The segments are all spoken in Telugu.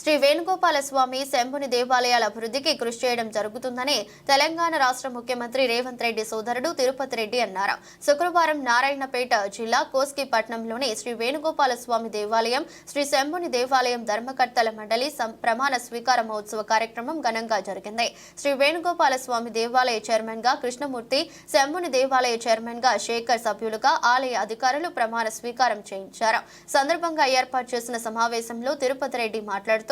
శ్రీ వేణుగోపాల స్వామి శంభుని దేవాలయాల అభివృద్ధికి కృషి చేయడం జరుగుతుందని తెలంగాణ రాష్ట్ర ముఖ్యమంత్రి రేవంత్ రెడ్డి సోదరుడు తిరుపతి రెడ్డి అన్నారు. శుక్రవారం నారాయణపేట జిల్లా కోస్గి పట్టణంలోని శ్రీ వేణుగోపాల స్వామి దేవాలయం, శ్రీ శంభుని దేవాలయం ధర్మకర్తల మండలి ప్రమాణ స్వీకార మహోత్సవ కార్యక్రమం ఘనంగా జరిగింది. శ్రీ వేణుగోపాల స్వామి దేవాలయ చైర్మన్ గా కృష్ణమూర్తి, శంభుని దేవాలయ చైర్మన్ గా శేఖర్ సభ్యులుగా ఆలయ అధికారులు ప్రమాణ స్వీకారం చేయించారు. సందర్భంగా ఏర్పాటు చేసిన సమావేశంలో తిరుపతి రెడ్డి మాట్లాడుతూ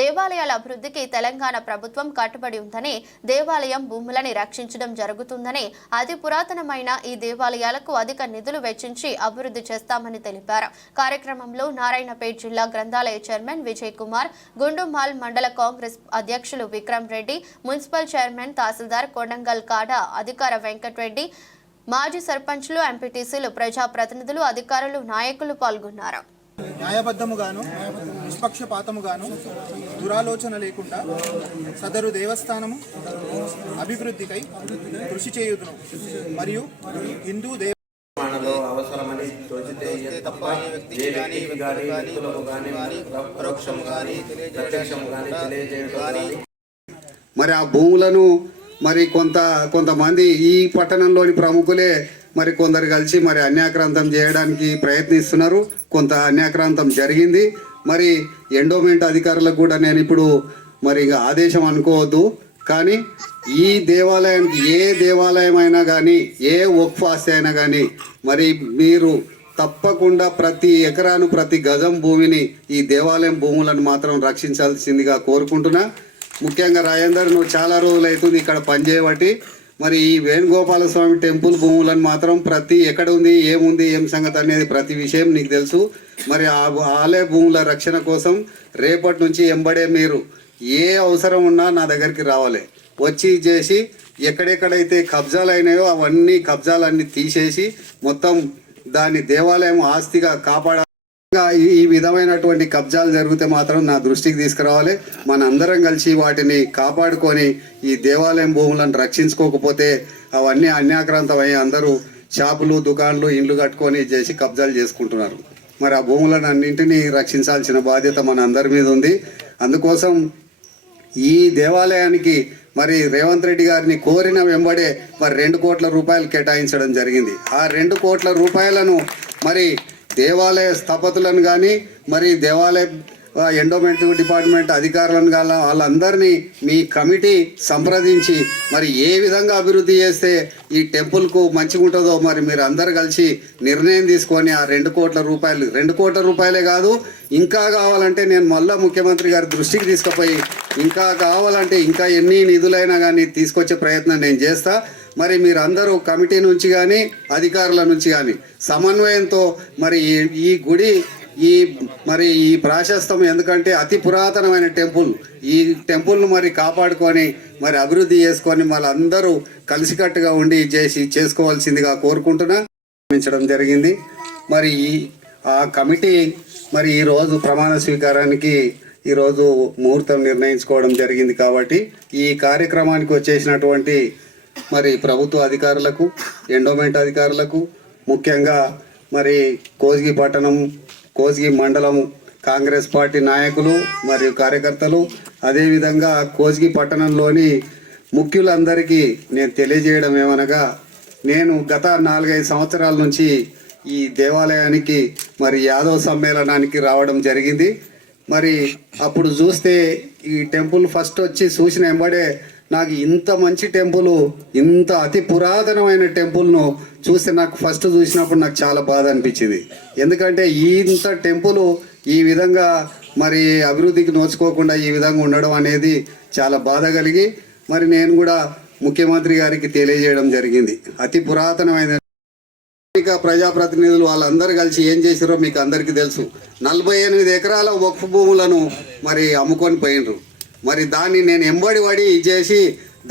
దేవాలయాల అభివృద్ధికి తెలంగాణ ప్రభుత్వం కట్టుబడి ఉందని, దేవాలయం భూములని రక్షించడం జరుగుతుందని, అతి పురాతనమైన ఈ దేవాలయాలకు అధిక నిధులు వెచ్చించి అభివృద్ధి చేస్తామని తెలిపారు. కార్యక్రమంలో నారాయణపేట జిల్లా గ్రంథాలయ చైర్మన్ విజయ్ కుమార్, గుండుమాల్ మండల కాంగ్రెస్ అధ్యక్షులు విక్రమ్ రెడ్డి, మున్సిపల్ చైర్మన్ తహసీల్దార్ కొడంగల్ కాడ అధికార వెంకటరెడ్డి, మాజీ సర్పంచ్లు, ఎంపీటీసీలు, ప్రజాప్రతినిధులు, అధికారులు, నాయకులు పాల్గొన్నారు. న్యాయబద్ధముగాను నిష్పక్షపాతముగాను దురాలోచన లేకుండా సదరు దేవస్థానము అభివృద్ధికై కృషి చేయుదును మరియు హిందూ అవసరమని తోచితే తప్ప ఏ వ్యక్తికి గాని పరోక్షము గాని ప్రత్యక్షము గాని తెలియజేయడం. మరి ఆ భూములను మరి కొంతమంది ఈ పట్టణంలోని ప్రముఖులే మరి కొందరు కలిసి మరి అన్యాక్రాంతం చేయడానికి ప్రయత్నిస్తున్నారు. కొంత అన్యాక్రాంతం జరిగింది. మరి ఎండోమెంట్ అధికారులకు కూడా నేను ఇప్పుడు మరి ఆదేశం అనుకోవద్దు, కానీ ఈ దేవాలయానికి ఏ దేవాలయం అయినా కానీ, ఏ వక్ఫ్ ఆస్తి అయినా కానీ మరి మీరు తప్పకుండా ప్రతి ఎకరాను, ప్రతి గజం భూమిని, ఈ దేవాలయం భూములను మాత్రం రక్షించాల్సిందిగా కోరుకుంటున్నా. ముఖ్యంగా రాజేందర్, నువ్వు చాలా రోజులు అవుతుంది ఇక్కడ పనిచేయబట్టి, మరి ఈ వేణుగోపాల స్వామి టెంపుల్ భూములను మాత్రం ప్రతి ఎక్కడ ఉంది, ఏముంది, ఏం సంగతి అనేది ప్రతి విషయం నీకు తెలుసు. మరి ఆ ఆలయ భూముల రక్షణ కోసం రేపటి నుంచి ఎంబడే మీరు ఏ అవసరం ఉన్నా నా దగ్గరికి రావాలి. వచ్చి చేసి ఎక్కడెక్కడైతే కబ్జాలు అయినాయో అవన్నీ కబ్జాలన్నీ తీసేసి మొత్తం దాన్ని దేవాలయం ఆస్తిగా కాపాడాలి. ఈ విధమైనటువంటి కబ్జాలు జరిగితే మాత్రం నా దృష్టికి తీసుకురావాలి. మనందరం కలిసి వాటిని కాపాడుకొని ఈ దేవాలయం భూములను రక్షించుకోకపోతే అవన్నీ అన్యాక్రాంతమై అందరూ షాపులు, దుకాణాలు, ఇండ్లు కట్టుకొని చేసి కబ్జాలు చేసుకుంటున్నారు. మరి ఆ భూములను అన్నింటినీ రక్షించాల్సిన బాధ్యత మన అందరి మీద ఉంది. అందుకోసం ఈ దేవాలయానికి మరి రేవంత్ రెడ్డి గారిని కోరిన వెంబడే మరి 2 కోట్ల రూపాయలు కేటాయించడం జరిగింది. ఆ 2 కోట్ల రూపాయలను మరి దేవాలయ స్థపతులను కానీ, మరి దేవాలయ ఎండోమెంట్ డిపార్ట్మెంట్ అధికారులను కానీ వాళ్ళందరినీ మీ కమిటీ సంప్రదించి మరి ఏ విధంగా అభివృద్ధి చేస్తే ఈ టెంపుల్కు మంచిగా ఉంటుందో మరి మీరు అందరు కలిసి నిర్ణయం తీసుకొని ఆ 2 కోట్ల రూపాయలు, 2 కోట్ల రూపాయలే కాదు, ఇంకా కావాలంటే నేను మళ్ళీ ముఖ్యమంత్రి గారి దృష్టికి తీసుకుపోయి ఇంకా కావాలంటే ఇంకా ఎన్ని నిధులైనా కానీ తీసుకొచ్చే ప్రయత్నం నేను చేస్తా. మరి మీరందరూ కమిటీ నుంచి కానీ, అధికారుల నుంచి కానీ సమన్వయంతో మరి ఈ గుడి ఈ ప్రాశస్తం, ఎందుకంటే అతి పురాతనమైన టెంపుల్, ఈ టెంపుల్ను మరి కాపాడుకొని మరి అభివృద్ధి చేసుకొని వాళ్ళందరూ కలిసికట్టుగా ఉండి చేసుకోవాల్సిందిగా కోరుకుంటున్నా జరిగింది. మరి ఆ కమిటీ మరి ఈరోజు ప్రమాణ స్వీకారానికి ఈరోజు ముహూర్తం నిర్ణయించుకోవడం జరిగింది. కాబట్టి ఈ కార్యక్రమానికి వచ్చేసినటువంటి మరి ప్రభుత్వ అధికారులకు, ఎండోమెంట్ అధికారులకు, ముఖ్యంగా మరి కోస్గి పట్టణం, కోస్గి మండలం కాంగ్రెస్ పార్టీ నాయకులు మరియు కార్యకర్తలు, అదేవిధంగా కోస్గి పట్టణంలోని ముఖ్యులందరికీ నేను తెలియజేయడం ఏమనగా, నేను గత 4-5 సంవత్సరాల నుంచి ఈ దేవాలయానికి మరి యాదవ్ సమ్మేళనానికి రావడం జరిగింది. మరి అప్పుడు చూస్తే ఈ టెంపుల్ ఫస్ట్ వచ్చి చూసిన వెంబడే నాకు ఇంత మంచి టెంపుల్, ఇంత అతి పురాతనమైన టెంపుల్ను చూస్తే నాకు ఫస్ట్ చూసినప్పుడు నాకు చాలా బాధ అనిపించింది. ఎందుకంటే ఇంత టెంపుల్ ఈ విధంగా మరి అభివృద్ధికి నోచుకోకుండా ఈ విధంగా ఉండడం అనేది చాలా బాధ కలిగి మరి నేను కూడా ముఖ్యమంత్రి గారికి తెలియజేయడం జరిగింది. అతి పురాతనమైన ప్రజాప్రతినిధులు వాళ్ళందరూ కలిసి ఏం చేశారో మీకు అందరికీ తెలుసు. 48 ఎకరాల వక్ఫ్ భూములను మరి అమ్ముకొని పోయినరు. మరి దాన్ని నేను ఎంబడి చేసి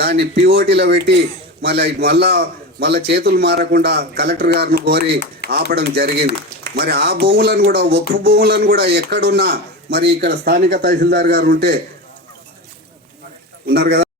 దాన్ని పిఓటీలో పెట్టి మళ్ళా చేతులు మారకుండా కలెక్టర్ గారిని కోరి ఆపడం జరిగింది. మరి ఆ భూములను కూడా, వక్ఫ్ భూములను కూడా ఎక్కడున్నా మరి ఇక్కడ స్థానిక తహసీల్దార్ గారు ఉన్నారు కదా,